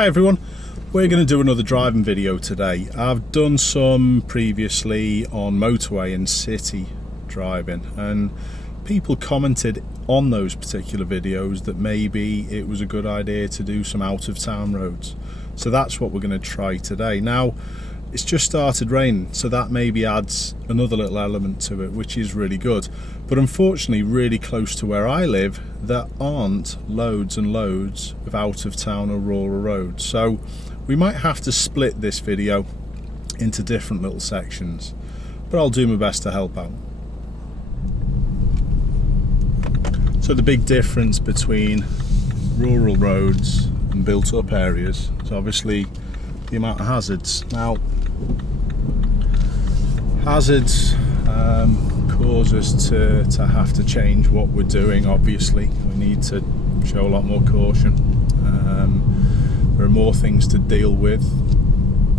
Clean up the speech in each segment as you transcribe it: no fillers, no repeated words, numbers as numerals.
Hi everyone, we're going to do another driving video today. I've done some previously on motorway and city driving, and people commented on those particular videos that maybe it was a good idea to do some out of town roads. So that's what we're going to try today. Now it's just started raining, so that maybe adds another little element to it, which is really good. But unfortunately, really close to where I live, there aren't loads and loads of out of town or rural roads. So we might have to split this video into different little sections, but I'll do my best to help out. So the big difference between rural roads and built up areas is obviously the amount of hazards. Now, hazards cause us to have to change what we're doing. Obviously, we need to show a lot more caution. There are more things to deal with,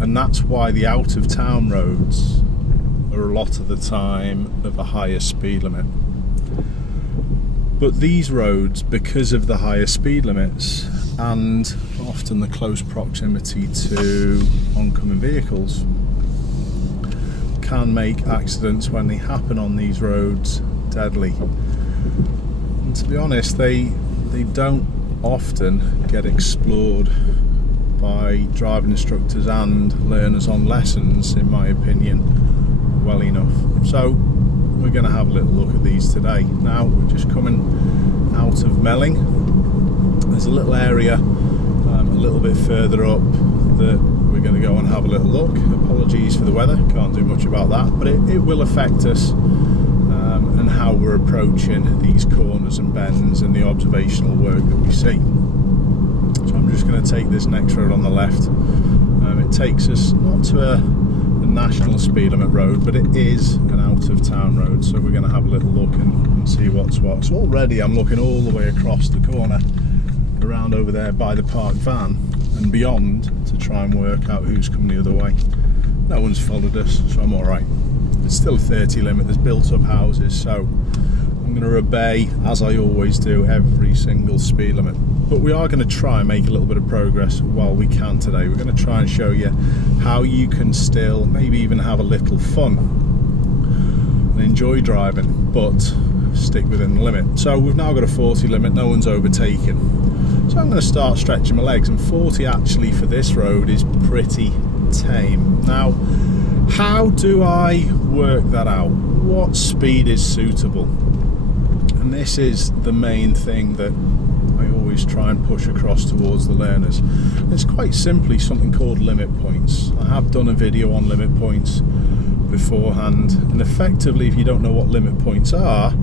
and that's why the out of town roads are a lot of the time of a higher speed limit. But these roads, because of the higher speed limits and often the close proximity to oncoming vehicles, can make accidents when they happen on these roads deadly. And to be honest, they don't often get explored by driving instructors and learners on lessons, in my opinion, well enough. So we're going to have a little look at these today. Now we're just coming out of Melling. There's a little area a little bit further up that we're going to go and have a little look. Apologies for the weather, can't do much about that, but it will affect us and how we're approaching these corners and bends and the observational work that we see. So I'm just going to take this next road on the left. It takes us not to a national speed limit road, but it is an out of town road, so we're going to have a little look and see what's what. So already I'm looking all the way across the corner around over there by the parked van and beyond to try and work out who's coming the other way. No one's followed us, so I'm alright. It's still a 30 limit, there's built up houses, so I'm going to obey, as I always do, every single speed limit. But we are going to try and make a little bit of progress while we can today. We're going to try and show you how you can still maybe even have a little fun and enjoy driving, but stick within the limit. So we've now got a 40 limit, no one's overtaking. So I'm going to start stretching my legs, and 40 actually for this road is pretty tame. Now, how do I work that out? What speed is suitable? And this is the main thing that I always try and push across towards the learners. It's quite simply something called limit points. I have done a video on limit points beforehand, and effectively, if you don't know what limit points are,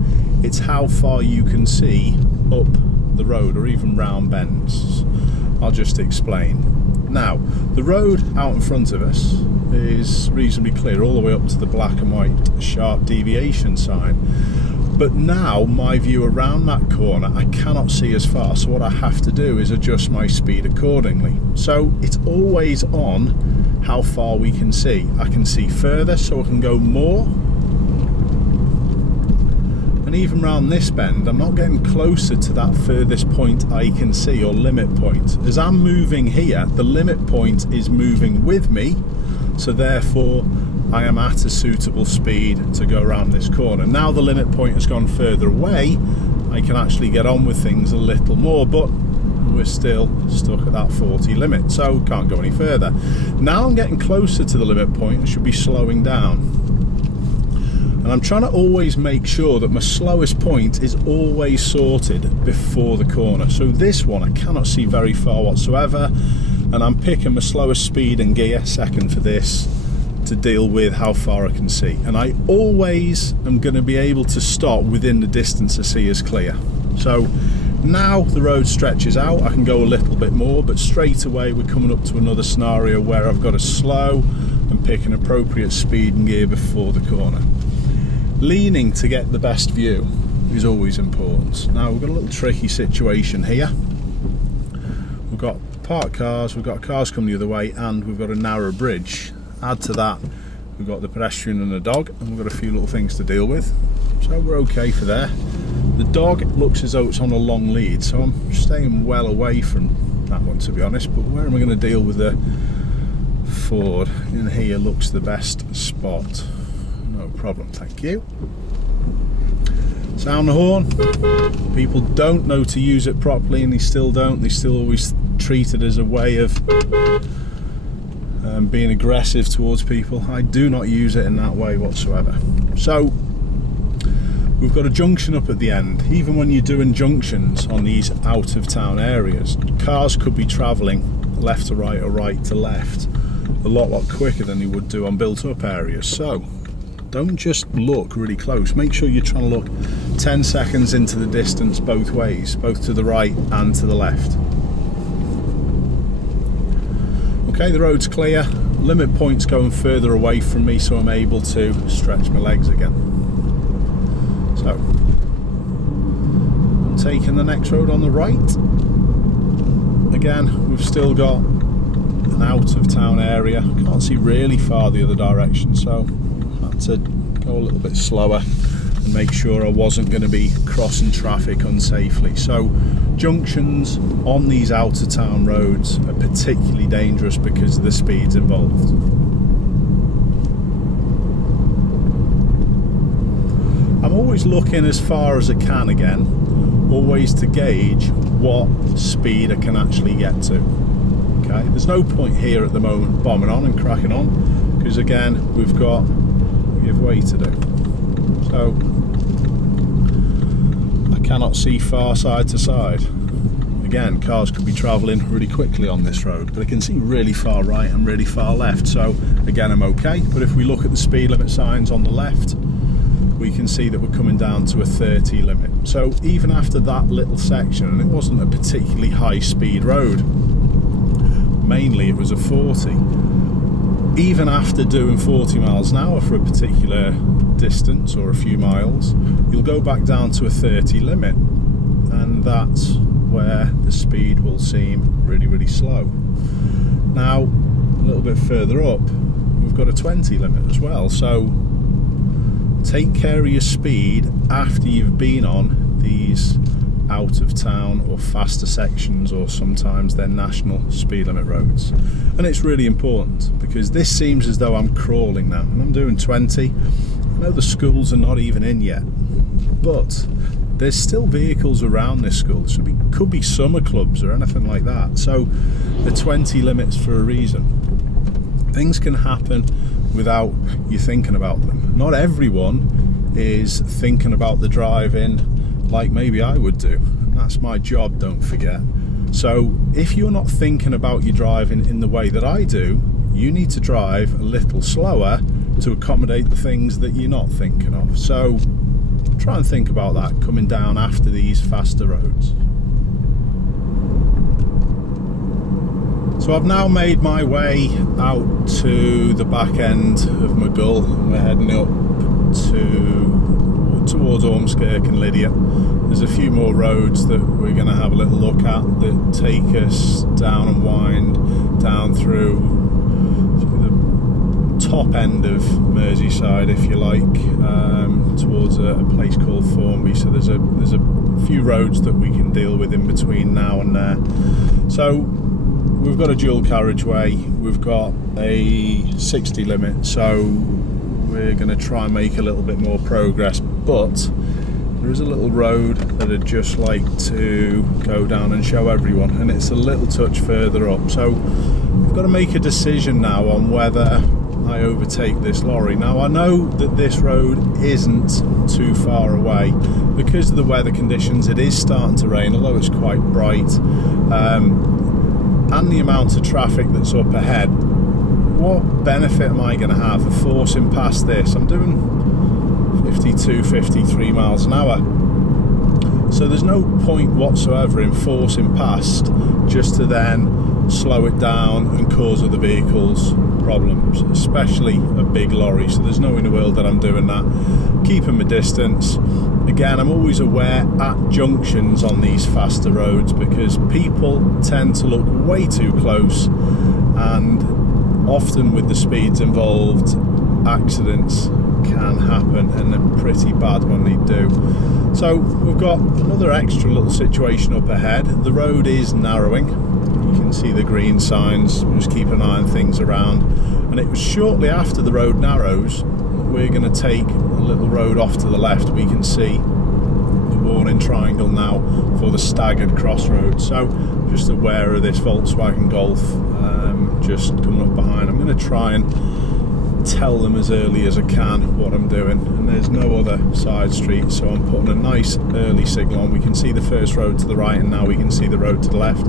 it's how far you can see up the road or even round bends. I'll just explain. Now, the road out in front of us is reasonably clear all the way up to the black and white sharp deviation sign. But now my view around that corner, I cannot see as far, so what I have to do is adjust my speed accordingly. So it's always on how far we can see. I can see further, so I can go more. And even round this bend, I'm not getting closer to that furthest point I can see, or limit point. As I'm moving here, the limit point is moving with me, so therefore I am at a suitable speed to go around this corner. Now the limit point has gone further away, I can actually get on with things a little more, but we're still stuck at that 40 limit, so can't go any further. Now I'm getting closer to the limit point, I should be slowing down. And I'm trying to always make sure that my slowest point is always sorted before the corner. So this one I cannot see very far whatsoever, and I'm picking my slowest speed and gear, second for this, to deal with how far I can see. And I always am going to be able to stop within the distance I see as clear. So now the road stretches out, I can go a little bit more, but straight away we're coming up to another scenario where I've got to slow and pick an appropriate speed and gear before the corner. Leaning to get the best view is always important. Now we've got a little tricky situation here. We've got parked cars, we've got cars coming the other way, and we've got a narrow bridge. Add to that, we've got the pedestrian and the dog, and we've got a few little things to deal with. So we're okay for there. The dog looks as though it's on a long lead, so I'm staying well away from that one, to be honest. But where am I going to deal with the Ford? In here looks the best spot. No problem, thank you. Sound the horn. People don't know to use it properly, and they still don't. They still always treat it as a way of being aggressive towards people. I do not use it in that way whatsoever. So we've got a junction up at the end. Even when you're doing junctions on these out of town areas, cars could be travelling left to right or right to left a lot quicker than they would do on built up areas. So don't just look really close. Make sure you're trying to look 10 seconds into the distance both ways, both to the right and to the left. Okay, the road's clear. Limit point's going further away from me, so I'm able to stretch my legs again. So, taking the next road on the right. Again, we've still got an out of town area. Can't see really far the other direction, so I had to go a little bit slower and make sure I wasn't going to be crossing traffic unsafely. So junctions on these out of town roads are particularly dangerous because of the speeds involved. I'm always looking as far as I can again, always to gauge what speed I can actually get to. Okay, there's no point here at the moment bombing on and cracking on, because again we've got a give way to do. So I cannot see far side to side. Again, cars could be travelling really quickly on this road, but I can see really far right and really far left. So again, I'm okay. But if we look at the speed limit signs on the left, we can see that we're coming down to a 30 limit. So even after that little section, and it wasn't a particularly high speed road, mainly it was a 40. Even after doing 40 miles an hour for a particular distance or a few miles, you'll go back down to a 30 limit, and that's where the speed will seem really slow. Now a little bit further up we've got a 20 limit as well, so take care of your speed after you've been on these out of town or faster sections, or sometimes they're national speed limit roads. And it's really important, because this seems as though I'm crawling now, and I'm doing 20. I know the schools are not even in yet, but there's still vehicles around this school. So it could be summer clubs or anything like that. So the 20 limits for a reason. Things can happen without you thinking about them. Not everyone is thinking about the driving like maybe I would do. That's my job, don't forget. So if you're not thinking about your driving in the way that I do, you need to drive a little slower to accommodate the things that you're not thinking of. So try and think about that coming down after these faster roads. So I've now made my way out to the back end of Maghull, and we're heading up towards Ormskirk and Lydia. There's a few more roads that we're going to have a little look at that take us down and wind down through the top end of Merseyside, if you like, towards a place called Thornby. So there's a few roads that we can deal with in between now and there. So we've got a dual carriageway, we've got a 60 limit, so we're going to try and make a little bit more progress, but there is a little road that I'd just like to go down and show everyone, and it's a little touch further up. So I've got to make a decision now on whether I overtake this lorry. Now I know that this road isn't too far away. Because of the weather conditions, it is starting to rain, although it's quite bright, and the amount of traffic that's up ahead. What benefit am I going to have of forcing past this? I'm doing 52, 53 miles an hour. So there's no point whatsoever in forcing past just to then slow it down and cause other vehicles problems, especially a big lorry. So there's no in the world that I'm doing that. Keeping my distance. Again, I'm always aware at junctions on these faster roads, because people tend to look way too close, and often with the speeds involved, accidents can happen, and they're pretty bad when they do. So we've got another extra little situation up ahead. The road is narrowing. You can see the green signs, just keep an eye on things around. And it was shortly after the road narrows that we're going to take a little road off to the left. We can see the warning triangle now for the Staggered Crossroads. So just aware of this Volkswagen Golf just coming up behind. I'm going to try and tell them as early as I can what I'm doing, and there's no other side street, so I'm putting a nice early signal on. We can see the first road to the right, and now we can see the road to the left,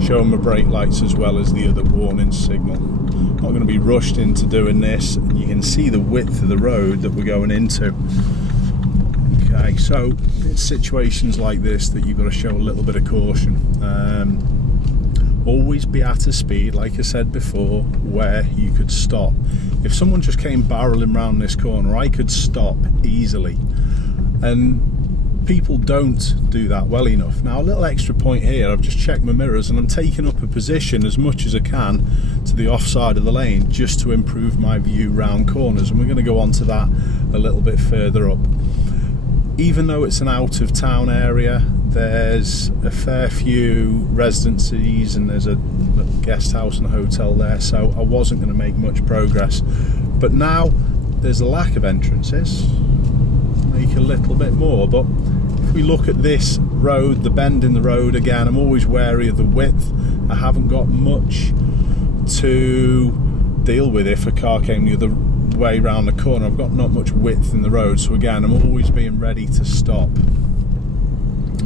showing my brake lights as well as the other warning signal. Not going to be rushed into doing this, and you can see the width of the road that we're going into. Okay, so it's situations like this that you've got to show a little bit of caution. Always be at a speed, like I said before, where you could stop. If someone just came barreling round this corner, I could stop easily, and people don't do that well enough. Now, a little extra point here, I've just checked my mirrors and I'm taking up a position as much as I can to the offside of the lane just to improve my view round corners, and we're going to go on to that a little bit further up. Even though it's an out of town area, there's a fair few residencies and there's a guest house and a hotel there, so I wasn't going to make much progress. But now there's a lack of entrances, make a little bit more. But if we look at this road, the bend in the road, again, I'm always wary of the width. I haven't got much to deal with if a car came the other way round the corner. I've got not much width in the road, so again, I'm always being ready to stop.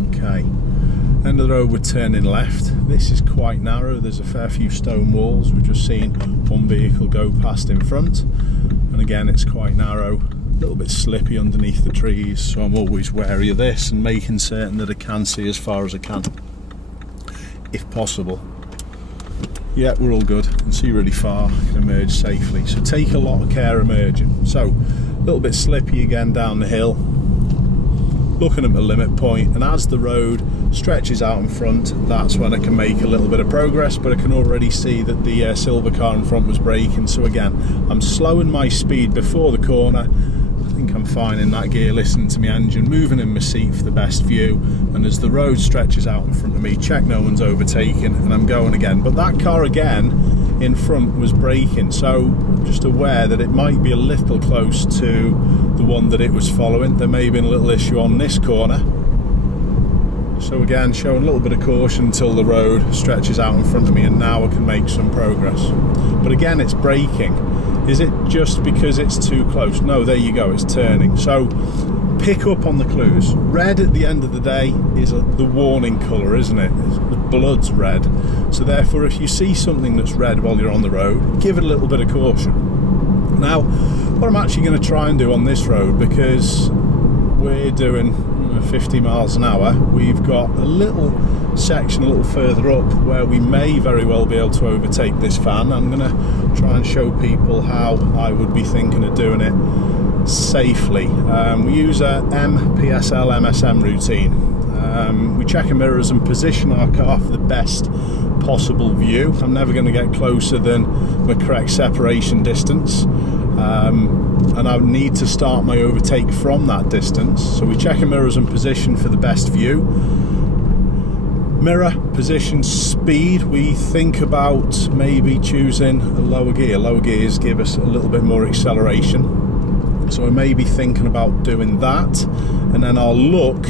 Okay, end of the road, we're turning left. This is quite narrow, there's a fair few stone walls. We've just seen one vehicle go past in front, and again, it's quite narrow, a little bit slippy underneath the trees, so I'm always wary of this and making certain that I can see as far as I can, if possible. Yeah, we're all good, can see really far, can emerge safely, so take a lot of care emerging. So, a little bit slippy again down the hill, looking at my limit point, and as the road stretches out in front, that's when I can make a little bit of progress. But I can already see that the silver car in front was braking, so again, I'm slowing my speed before the corner. I think I'm fine in that gear, listening to my engine, moving in my seat for the best view, and as the road stretches out in front of me, check no one's overtaking, and I'm going again. But that car again in front was braking, so I'm just aware that it might be a little close to the one that it was following. There may have been a little issue on this corner, so again, showing a little bit of caution until the road stretches out in front of me, and now I can make some progress. But again, it's braking. Is it just because it's too close? No, there you go, it's turning. So pick up on the clues. Red at the end of the day is the warning colour, isn't it? The blood's red. So therefore, if you see something that's red while you're on the road, give it a little bit of caution. Now, what I'm actually going to try and do on this road, because we're doing 50 miles an hour, we've got a little section a little further up where we may very well be able to overtake this van. I'm going to try and show people how I would be thinking of doing it safely. We use a MPSL MSM routine. We check our mirrors and position our car for the best possible view. I'm never going to get closer than the correct separation distance, and I need to start my overtake from that distance. So we check our mirrors and position for the best view. Mirror, position, speed, we think about maybe choosing a lower gear. Lower gears give us a little bit more acceleration, so I may be thinking about doing that. And then our look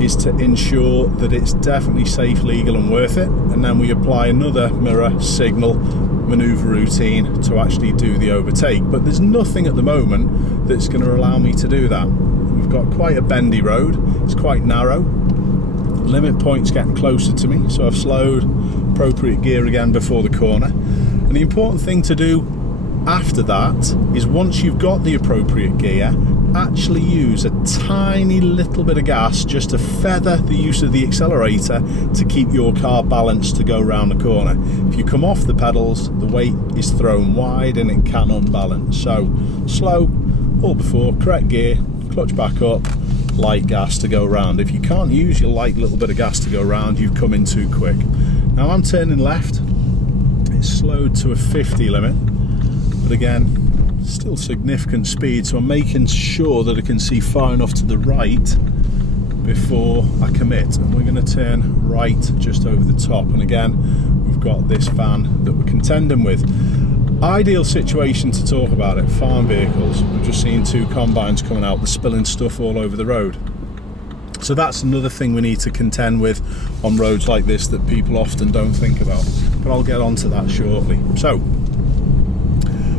is to ensure that it's definitely safe, legal and worth it, and then we apply another mirror, signal, manoeuvre routine to actually do the overtake. But there's nothing at the moment that's going to allow me to do that. We've got quite a bendy road, it's quite narrow, limit point's getting closer to me, so I've slowed, appropriate gear again before the corner. And the important thing to do after that is, once you've got the appropriate gear, actually use a tiny little bit of gas just to feather the use of the accelerator to keep your car balanced to go round the corner. If you come off the pedals, the weight is thrown wide and it can unbalance. So slow, all before, correct gear, clutch back up, light gas to go round. If you can't use your light little bit of gas to go round, you've come in too quick. Now I'm turning left, it's slowed to a 50 limit, but again, still significant speed, so I'm making sure that I can see far enough to the right before I commit. And we're going to turn right just over the top, and again, we've we've got this van that we're contending with. Ideal situation to talk about it, farm vehicles. We've just seen 2 combines coming out, they're spilling stuff all over the road. So that's another thing we need to contend with on roads like this that people often don't think about, but I'll get onto that shortly. So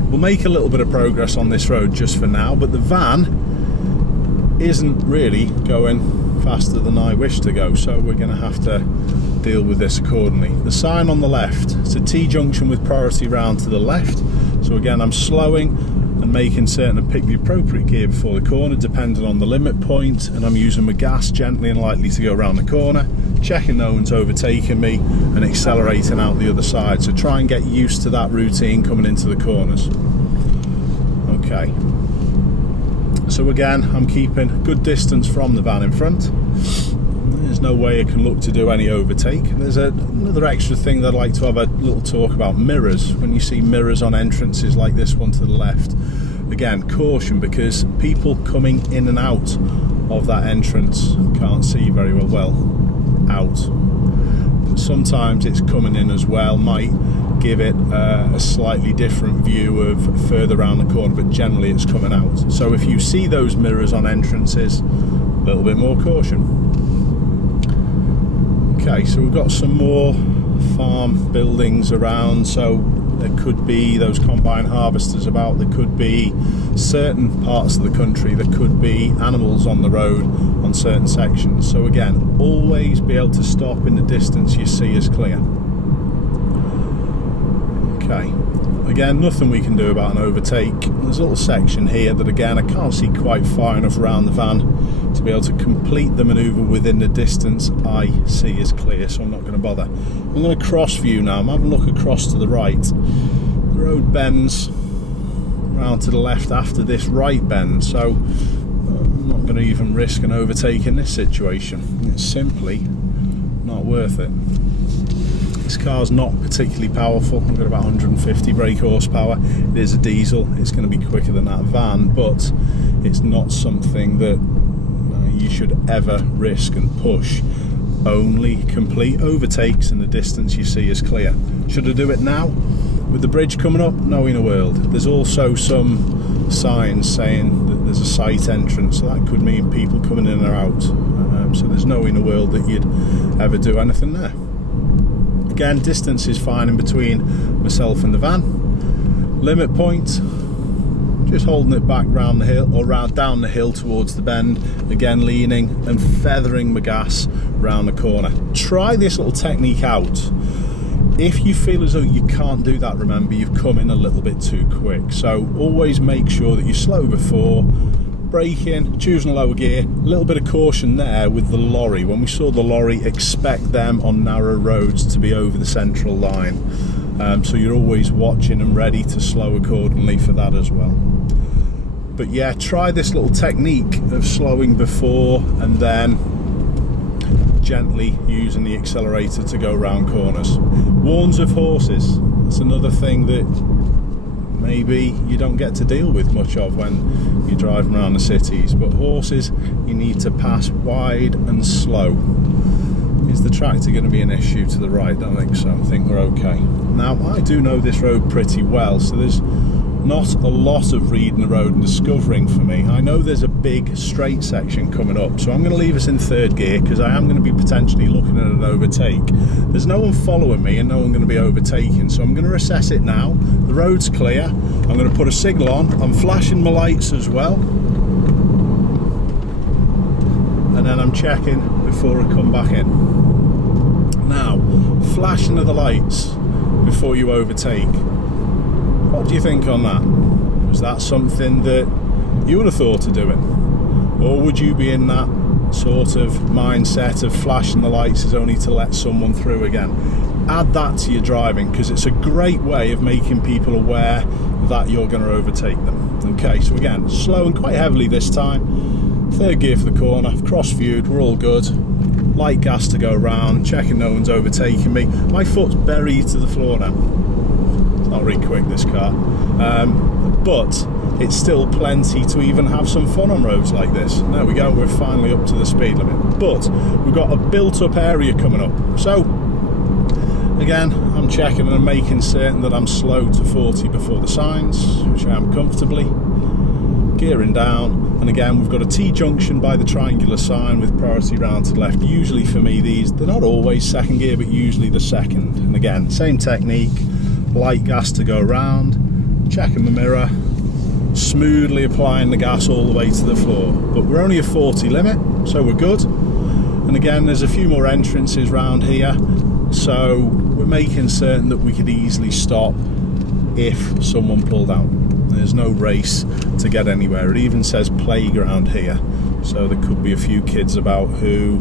we'll make a little bit of progress on this road just for now, but the van isn't really going faster than I wish to go, so we're going to have to deal with this accordingly. The sign on the left, it's a T junction with priority round to the left, so again I'm slowing and making certain to pick the appropriate gear before the corner depending on the limit point, and I'm using my gas gently and lightly to go around the corner, checking no one's overtaking me and accelerating out the other side. So try and get used to that routine coming into the corners. Okay, so again I'm keeping good distance from the van in front. There's no way I can look to do any overtake. There's another extra thing that I'd like to have a little talk about: mirrors. When you see mirrors on entrances like this one to the left, again, caution, because people coming in and out of that entrance can't see very well out. But sometimes it's coming in as well, might give it a slightly different view of further around the corner, but generally it's coming out. So if you see those mirrors on entrances, a little bit more caution. Okay, so we've got some more farm buildings around, so there could be those combine harvesters about, there could be certain parts of the country, there could be animals on the road on certain sections. So again, always be able to stop in the distance you see is clear. Okay, again, nothing we can do about an overtake. There's a little section here that again I can't see quite far enough around the van to be able to complete the manoeuvre within the distance I see is clear, so I'm not going to bother. I'm going to cross view now. I'm having a look across to the right. The road bends round to the left after this right bend, so I'm not going to even risk an overtake in this situation. It's simply not worth it. This car's not particularly powerful. I've got about 150 brake horsepower. It is a diesel. It's going to be quicker than that van, but it's not something that you should ever risk and push. Only complete overtakes in the distance you see is clear. Should I do it now with the bridge coming up? No, in a world. There's also some signs saying that there's a site entrance, so that could mean people coming in or out. So there's no in a world that you'd ever do anything there. Again, distance is fine in between myself and the van. Limit point, just holding it back round the hill, or down the hill towards the bend, again leaning and feathering my gas round the corner. Try this little technique out. If you feel as though you can't do that, remember you've come in a little bit too quick, so always make sure that you're slow before braking, choosing a lower gear. A little bit of caution there with the lorry. When we saw the lorry, expect them on narrow roads to be over the central line, so you're always watching and ready to slow accordingly for that as well. But yeah, try this little technique of slowing before and then gently using the accelerator to go round corners. Warns of horses. That's another thing that maybe you don't get to deal with much of when you're driving around the cities, but horses you need to pass wide and slow. Is the tractor going to be an issue to the right? I don't think so. I think we're okay. Now I do know this road pretty well, so there's not a lot of reading the road and discovering for me. I know there's a big straight section coming up, so I'm going to leave us in third gear because I am going to be potentially looking at an overtake. There's no one following me and no one going to be overtaking, so I'm going to assess it now. The road's clear. I'm going to put a signal on. I'm flashing my lights as well, and then I'm checking before I come back in. Now, flashing of the lights before you overtake. What do you think on that? Was that something that you would have thought of doing? Or would you be in that sort of mindset of flashing the lights is only to let someone through again? Add that to your driving, because it's a great way of making people aware that you're going to overtake them. Okay, so again, slowing quite heavily this time. Third gear for the corner, I've cross-viewed, we're all good. Light gas to go round, checking no one's overtaking me. My foot's buried to the floor now. Not really quick, this car, but it's still plenty to even have some fun on roads like this. There we go, we're finally up to the speed limit, but we've got a built up area coming up. So Again, I'm checking and I'm making certain that I'm slow to 40 before the signs, which I am comfortably. Gearing down, and again we've got a T-junction by the triangular sign with priority round to the left. Usually for me they're not always second gear, but usually the second. And again, same technique, light gas to go around, checking the mirror, smoothly applying the gas all the way to the floor. But we're only a 40 limit, so we're good. And again, there's a few more entrances round here, so we're making certain that we could easily stop if someone pulled out. There's no race to get anywhere. It even says playground here, so there could be a few kids about who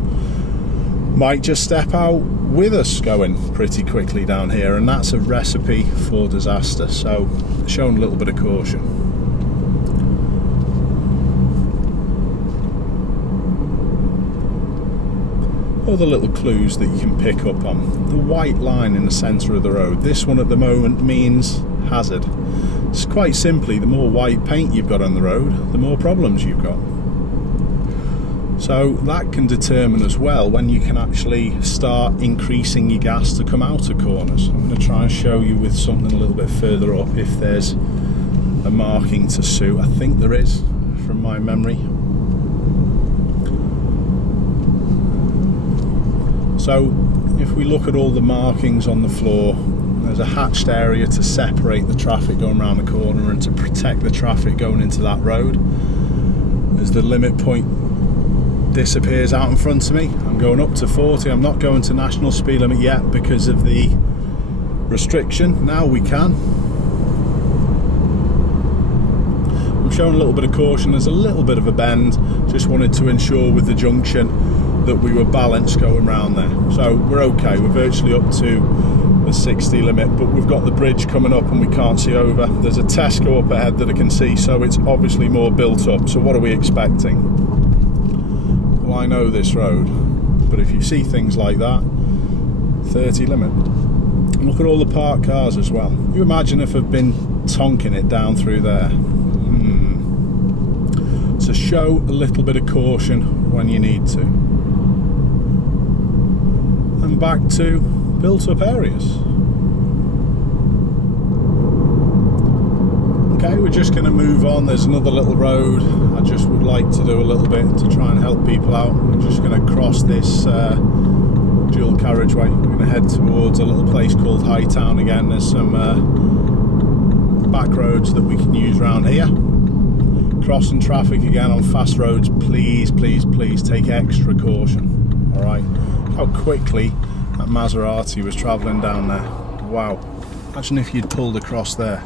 might just step out with us going pretty quickly down here, and that's a recipe for disaster. So showing a little bit of caution. Other little clues that you can pick up on. The white line in the centre of the road. This one at the moment means hazard. It's quite simply, the more white paint you've got on the road, the more problems you've got. So that can determine as well when you can actually start increasing your gas to come out of corners. I'm going to try and show you with something a little bit further up if there's a marking to suit. I think there is, from my memory. So if we look at all the markings on the floor, there's a hatched area to separate the traffic going around the corner and to protect the traffic going into that road. As the limit point disappears out in front of me, I'm going up to 40. I'm not going to national speed limit yet because of the restriction. Now we can. I'm showing a little bit of caution. There's a little bit of a bend. Just wanted to ensure with the junction that we were balanced going round there. So we're okay, we're virtually up to the 60 limit, but we've got the bridge coming up and we can't see over. There's a Tesco up ahead that I can see, so it's obviously more built up. So what are we expecting? Well, I know this road, but if you see things like that, 30 limit. And look at all the parked cars as well. You imagine if I've been tonking it down through there. So show a little bit of caution when you need to. And back to built up areas. Okay, we're just going to move on. There's another little road I just would like to do a little bit to try and help people out. We're just going to cross this dual carriageway. We're going to head towards a little place called Hightown again. There's some back roads that we can use around here. Crossing traffic again on fast roads, please, please, please take extra caution. Alright, how quickly that Maserati was travelling down there. Wow, imagine if you'd pulled across there.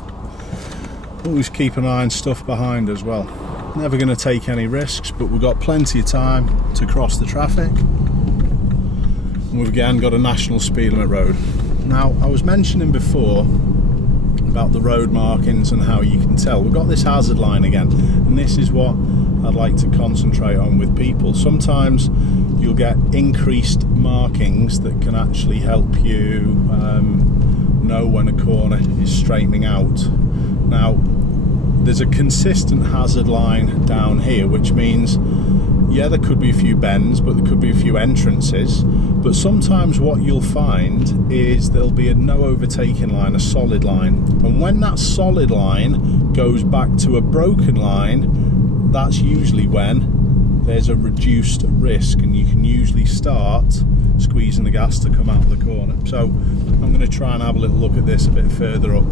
Always keep an eye on stuff behind as well. Never going to take any risks, but we've got plenty of time to cross the traffic. And we've again got a national speed limit road. Now, I was mentioning before about the road markings and how you can tell. We've got this hazard line again, and this is what I'd like to concentrate on with people. Sometimes you'll get increased markings that can actually help you know when a corner is straightening out. Now, there's a consistent hazard line down here, which means, yeah, there could be a few bends, but there could be a few entrances. But sometimes what you'll find is there'll be a no overtaking line, a solid line. And when that solid line goes back to a broken line, that's usually when there's a reduced risk, and you can usually start squeezing the gas to come out of the corner. So I'm going to try and have a little look at this a bit further up.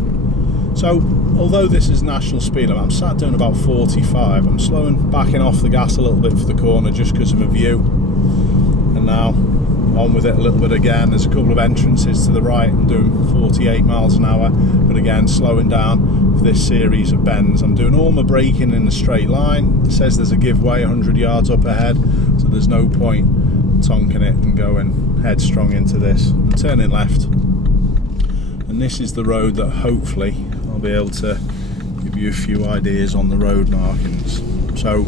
So although this is national speed limit, I'm sat doing about 45. I'm backing off the gas a little bit for the corner just because of my view. And now on with it a little bit again. There's a couple of entrances to the right. I'm doing 48 miles an hour, but again slowing down for this series of bends. I'm doing all my braking in a straight line. It says there's a giveaway 100 yards up ahead, so there's no point tonking it and going headstrong into this. I'm turning left, and this is the road that hopefully I'll be able to give you a few ideas on the road markings. So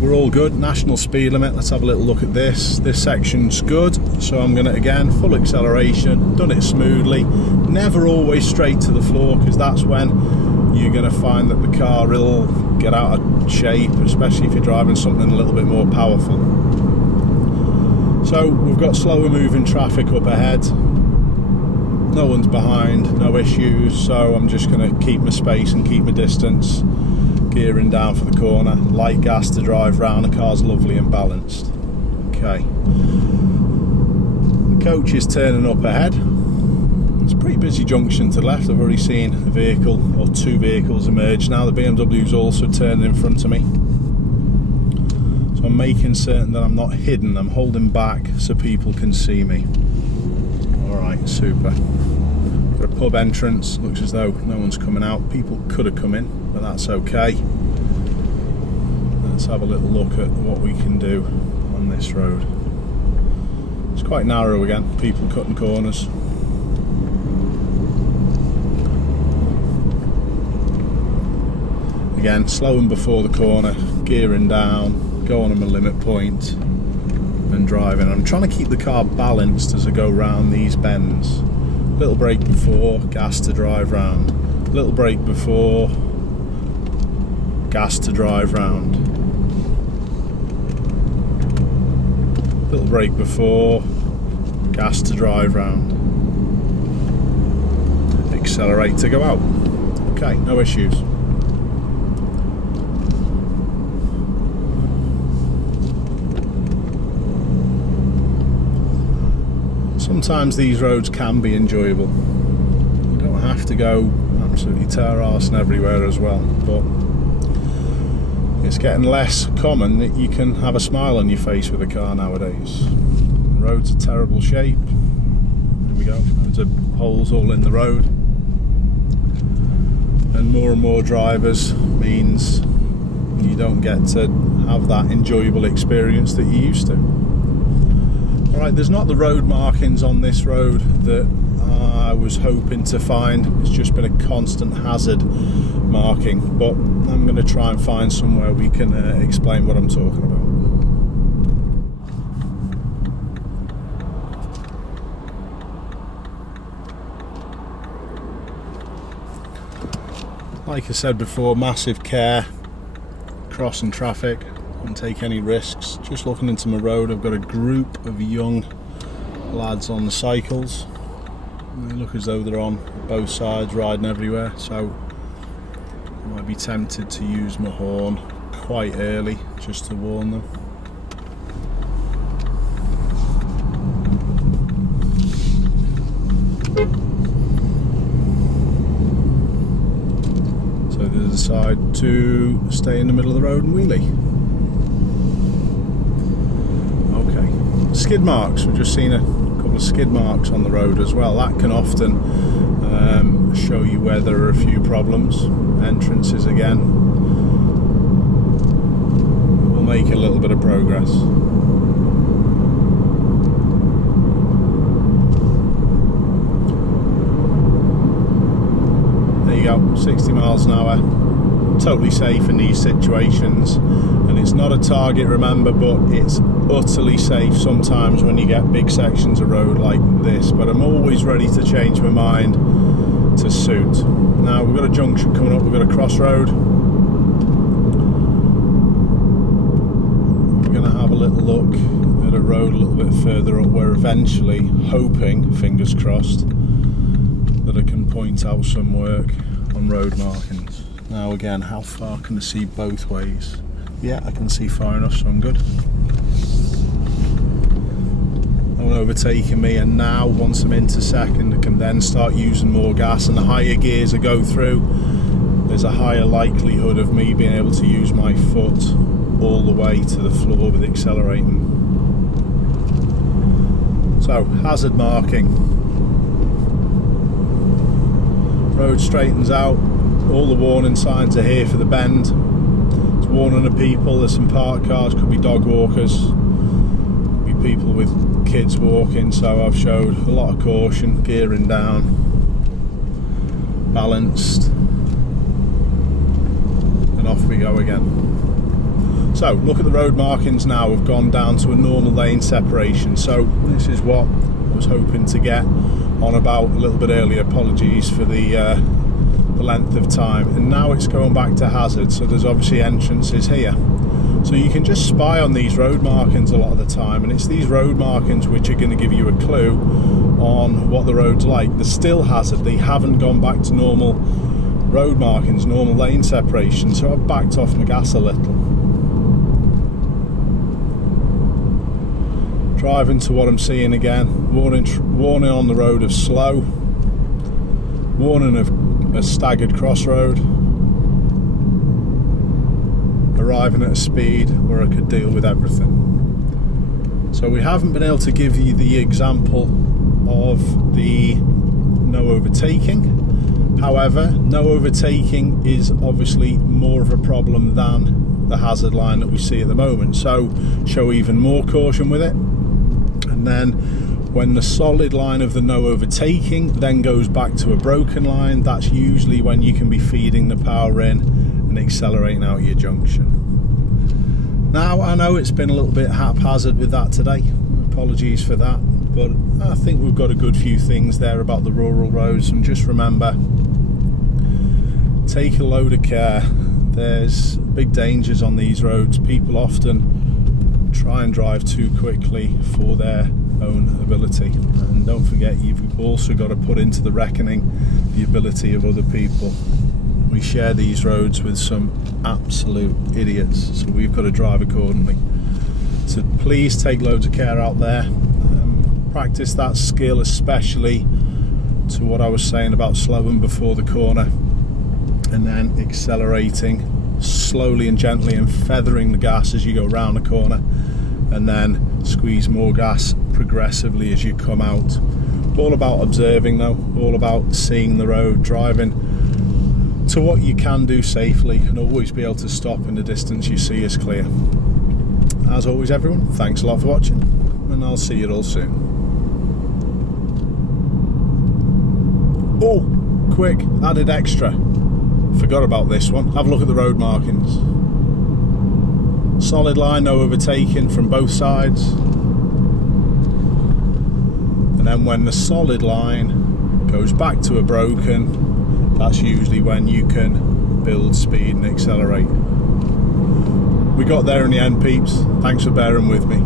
we're all good. National speed limit. Let's have a little look at this. This section's good, so I'm going to, again, full acceleration, done it smoothly, never always straight to the floor, because that's when you're going to find that the car will get out of shape, especially if you're driving something a little bit more powerful. So we've got slower moving traffic up ahead. no one's behind, no issues, so I'm just going to keep my space and keep my distance, gearing down for the corner, light gas to drive round. The car's lovely and balanced. Okay, the coach is turning up ahead. It's a pretty busy junction to the left. I've already seen a vehicle or two vehicles emerge now. The BMW's also turning in front of me, so I'm making certain that I'm not hidden. I'm holding back so people can see me. Alright, super. Got a pub entrance, looks as though no one's coming out. People could have come in, but that's okay. Let's have a little look at what we can do on this road. It's quite narrow again, people cutting corners. Again, slowing before the corner, gearing down, going on my limit point and driving. I'm trying to keep the car balanced as I go round these bends. Little brake before, gas to drive round. Little brake before, gas to drive round. Little brake before, gas to drive round. Accelerate to go out. Okay, no issues. Sometimes these roads can be enjoyable. You don't have to go absolutely tear-arsing everywhere as well, but it's getting less common that you can have a smile on your face with a car nowadays. The road's a terrible shape. There we go, loads of holes all in the road. And more drivers means you don't get to have that enjoyable experience that you used to. Alright, there's not the road markings on this road that I was hoping to find. It's just been a constant hazard marking, but I'm going to try and find somewhere we can explain what I'm talking about. Like I said before, massive care crossing traffic. Don't take any risks. Just looking into my road, I've got a group of young lads on the cycles. They look as though they're on both sides, riding everywhere, so I might be tempted to use my horn quite early just to warn them. So they decide to stay in the middle of the road and wheelie. Skid marks, we've just seen a couple of skid marks on the road as well. That can often show you where there are a few problems. Entrances again. We'll make a little bit of progress. There you go, 60 miles an hour. Totally safe in these situations, and it's not a target, remember, but it's utterly safe sometimes when you get big sections of road like this, but I'm always ready to change my mind to suit. Now we've got a junction coming up, we've got a crossroad. We're going to have a little look at a road a little bit further up, where eventually, hoping, fingers crossed, that I can point out some work on road markings. Now again, how far can I see both ways? Yeah, I can see far enough, so I'm good. No one overtaking me, and now once I'm into second, I can then start using more gas, and the higher gears I go through, there's a higher likelihood of me being able to use my foot all the way to the floor with accelerating. So, hazard marking. Road straightens out. All the warning signs are here for the bend. It's warning the people. There's some parked cars, could be dog walkers, could be people with kids walking, so I've showed a lot of caution, gearing down, balanced, and off we go again. So look at the road markings now. We've gone down to a normal lane separation, so this is what I was hoping to get on about a little bit earlier. Apologies for the length of time, and now it's going back to hazard, so there's obviously entrances here. So you can just spy on these road markings a lot of the time, and it's these road markings which are going to give you a clue on what the road's like. They're still hazard, they haven't gone back to normal road markings, normal lane separation, so I've backed off my gas a little. Driving to what I'm seeing again, warning on the road of slow, warning of a staggered crossroad, arriving at a speed where I could deal with everything. So we haven't been able to give you the example of the no overtaking. However, no overtaking is obviously more of a problem than the hazard line that we see at the moment, so show even more caution with it. And then when the solid line of the no overtaking then goes back to a broken line, that's usually when you can be feeding the power in and accelerating out your junction. Now, I know it's been a little bit haphazard with that today, apologies for that, but I think we've got a good few things there about the rural roads. And just remember, take a load of care. There's big dangers on these roads. People often try and drive too quickly for their own ability, and don't forget, you've also got to put into the reckoning the ability of other people. We share these roads with some absolute idiots, so we've got to drive accordingly. So please take loads of care out there. Practice that skill, especially to what I was saying about slowing before the corner and then accelerating slowly and gently and feathering the gas as you go round the corner, and then squeeze more gas progressively as you come out. All about observing though, all about seeing the road, driving to what you can do safely, and always be able to stop in the distance you see is clear. As always, everyone, thanks a lot for watching, and I'll see you all soon. Oh, quick, added extra. Forgot about this one. Have a look at the road markings. Solid line, no overtaking from both sides. And then when the solid line goes back to a broken, that's usually when you can build speed and accelerate. We got there in the end, peeps. Thanks for bearing with me.